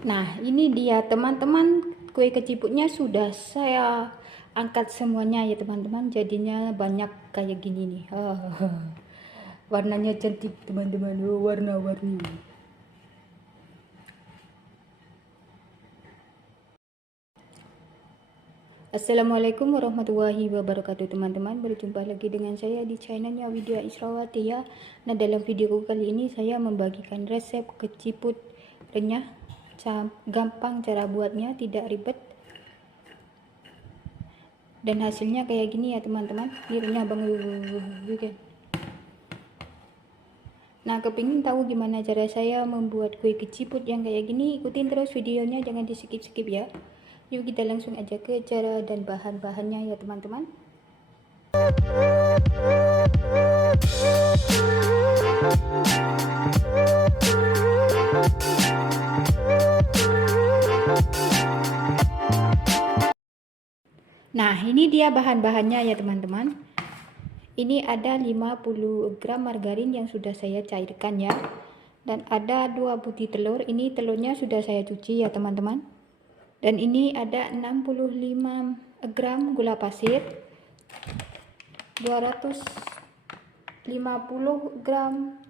Nah, ini dia teman-teman, kue keciputnya sudah saya angkat semuanya ya teman-teman. Jadinya banyak kayak gini nih. Warnanya cantik teman-teman. Warna-warni. Assalamualaikum warahmatullahi wabarakatuh teman-teman. Berjumpa lagi dengan saya di channelnya Widya Israwati ya. Nah, dalam video kali ini saya membagikan resep keciput renyah. Gampang cara buatnya, tidak ribet. Dan hasilnya kayak gini ya teman-teman. Ini renyah banget. Nah, kepingin tahu gimana cara saya membuat kue keciput yang kayak gini? Ikutin terus videonya, jangan di skip-skip ya. Yuk kita langsung aja ke cara dan bahan-bahannya ya teman-teman. Nah, ini dia bahan-bahannya ya teman-teman. Ini ada 50 gram margarin yang sudah saya cairkan ya. Dan ada 2 butir telur. Ini telurnya sudah saya cuci ya teman-teman. Dan ini ada 65 gram gula pasir, 250 gram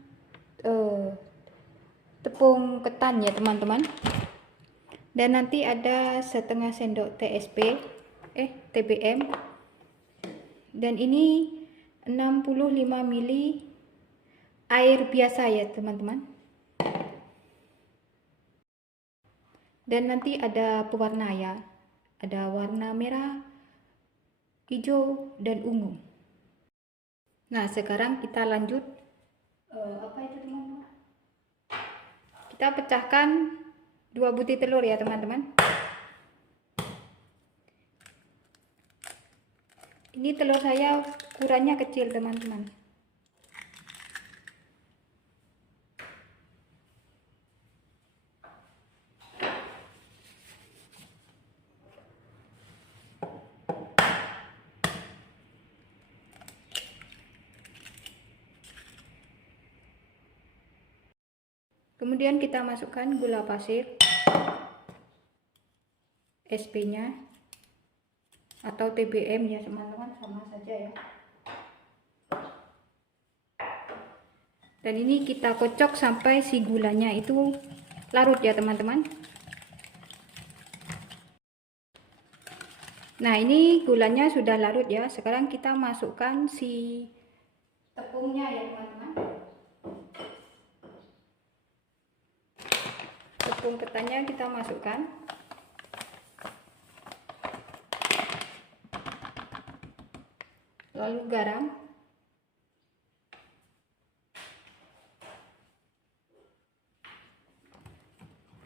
tepung ketan ya teman-teman. Dan nanti ada setengah sendok TBM. Dan ini 65 ml air biasa ya teman-teman. Dan nanti ada pewarna ya, ada warna merah, hijau, dan ungu. Nah, sekarang kita lanjut apa itu teman-teman, kita pecahkan 2 butir telur ya teman-teman. Ini telur saya ukurannya kecil teman-teman. Kemudian kita masukkan gula pasir SP-nya atau TBM ya teman-teman, sama saja ya. Dan ini kita kocok sampai si gulanya itu larut ya teman-teman. Nah, ini gulanya sudah larut ya. Sekarang kita masukkan si tepungnya ya teman-teman. Tepung ketannya kita masukkan. Lalu garam.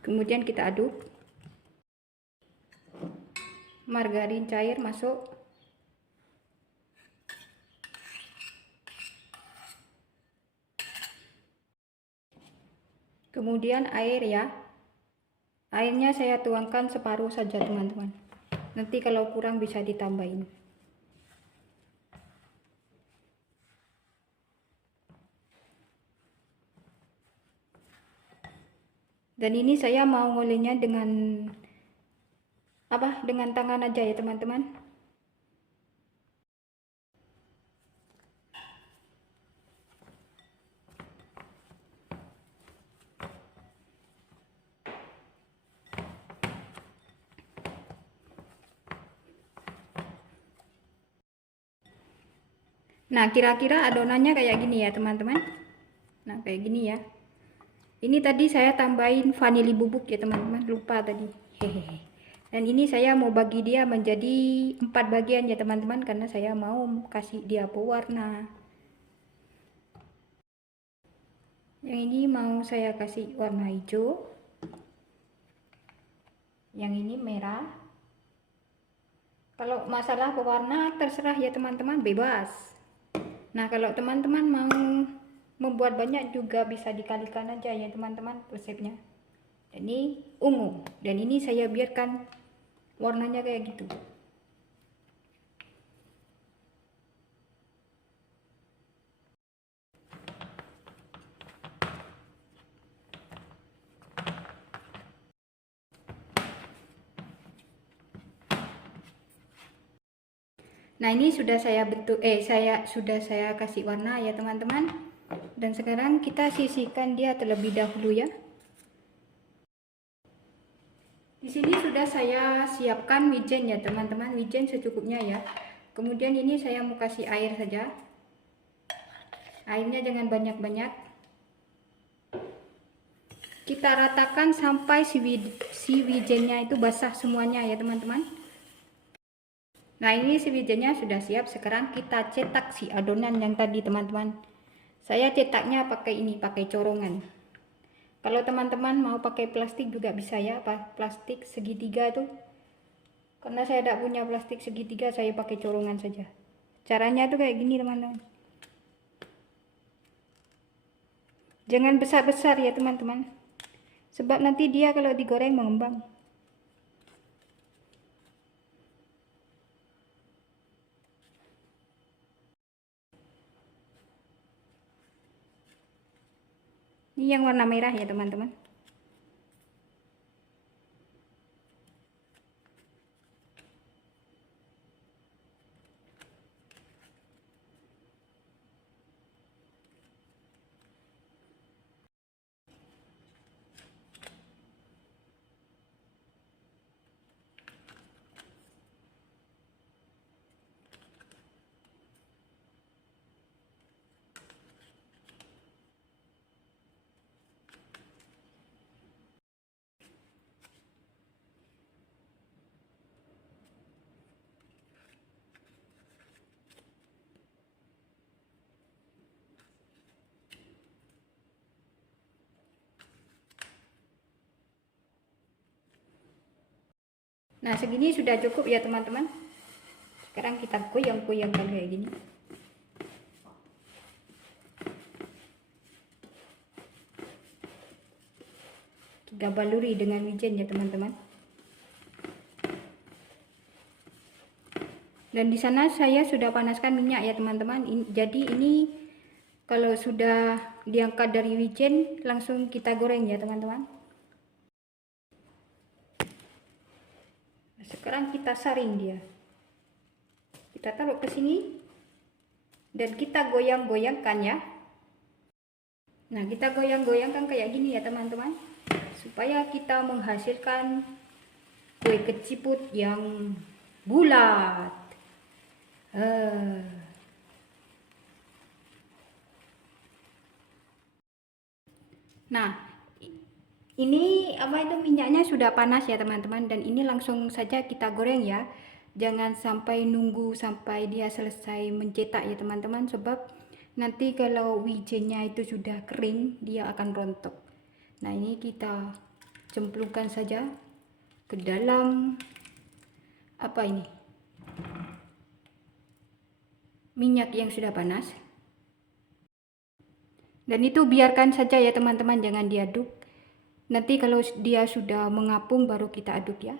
Kemudian kita aduk. Margarin cair masuk. Kemudian air ya. Airnya saya tuangkan separuh saja teman-teman. Nanti kalau kurang bisa ditambahin. Dan ini saya mau ngolehnya dengan dengan tangan aja ya teman-teman. Nah, kira-kira adonannya kayak gini ya teman-teman. Nah, kayak gini ya. Ini tadi saya tambahin vanili bubuk ya teman-teman, lupa tadi. Hehehe. Dan ini saya mau bagi dia menjadi 4 bagian ya teman-teman, karena saya mau kasih dia pewarna. Yang ini mau saya kasih warna hijau. Yang ini merah. Kalau masalah pewarna terserah ya teman-teman, bebas. Nah, kalau teman-teman mau membuat banyak juga bisa dikalikan aja ya teman-teman resepnya. Ini ungu, dan ini saya biarkan warnanya kayak gitu. Nah, ini sudah saya bentuk, sudah saya kasih warna ya teman-teman. Dan sekarang kita sisihkan dia terlebih dahulu ya. Di sini sudah saya siapkan wijen ya teman-teman, wijen secukupnya ya. Kemudian ini saya mau kasih air saja. Airnya jangan banyak-banyak. Kita ratakan sampai si wijennya itu basah semuanya ya teman-teman. Nah, ini si wijennya sudah siap. Sekarang kita cetak si adonan yang tadi teman-teman. Saya cetaknya pakai ini, pakai corongan. Kalau teman-teman mau pakai plastik juga bisa ya, plastik segitiga tuh. Karena saya tidak punya plastik segitiga, saya pakai corongan saja. Caranya tuh kayak gini teman-teman. Jangan besar-besar ya teman-teman. Sebab nanti dia kalau digoreng mengembang. Ini yang warna merah ya teman-teman. Nah, segini sudah cukup ya teman-teman. Sekarang kita goyang-goyangkan kayak gini. Kita baluri dengan wijen ya teman-teman. Dan di sana saya sudah panaskan minyak ya teman-teman. Jadi ini kalau sudah diangkat dari wijen langsung kita goreng ya teman-teman. Sekarang kita saring dia. Kita taruh ke sini dan kita goyang-goyangkan ya. Nah, kita goyang-goyangkan kayak gini ya teman-teman, supaya kita menghasilkan kue keciput yang bulat. Nah, ini minyaknya sudah panas ya teman-teman, dan ini langsung saja kita goreng ya. Jangan sampai nunggu sampai dia selesai mencetak ya teman-teman, sebab nanti kalau wijennya itu sudah kering dia akan rontok. Nah, ini kita cemplungkan saja ke dalam minyak yang sudah panas. Dan itu biarkan saja ya teman-teman, jangan diaduk. Nanti kalau dia sudah mengapung baru kita aduk ya.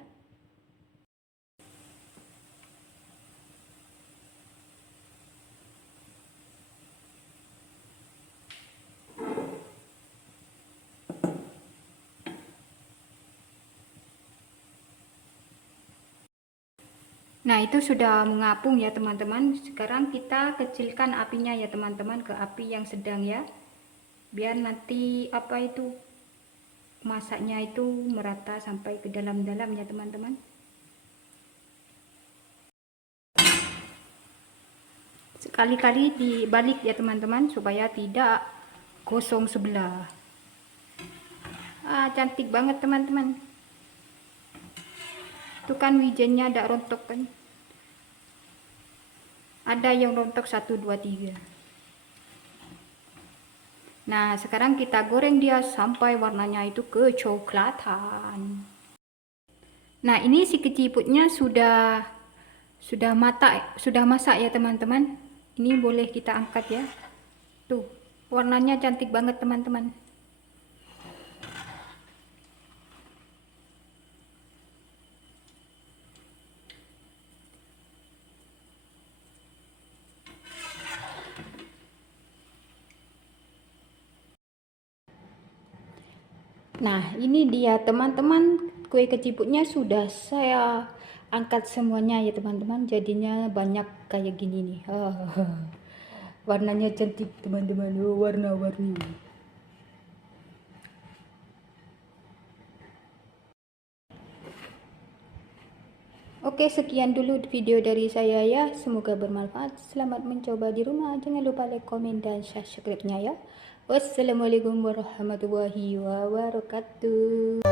Nah, itu sudah mengapung ya teman-teman. Sekarang kita kecilkan apinya ya teman-teman ke api yang sedang ya. Biar nanti masaknya itu merata sampai ke dalam-dalam ya teman-teman. Sekali-kali dibalik ya teman-teman supaya tidak gosong sebelah. Cantik banget teman-teman. Itu kan wijennya ada rontok kan. Ada yang rontok 1, 2, 3. Nah, sekarang kita goreng dia sampai warnanya itu kecoklatan. Nah, ini si keciputnya sudah masak ya teman-teman. Ini boleh kita angkat ya. Tuh, warnanya cantik banget teman-teman. Nah, ini dia teman-teman, kue keciputnya sudah saya angkat semuanya ya teman-teman, jadinya banyak kayak gini nih. Warnanya cantik teman-teman, warna-warni. Oke, sekian dulu video dari saya ya, semoga bermanfaat. Selamat mencoba di rumah, jangan lupa like, komen, dan subscribe-nya ya. Wassalamualaikum warahmatullahi wabarakatuh.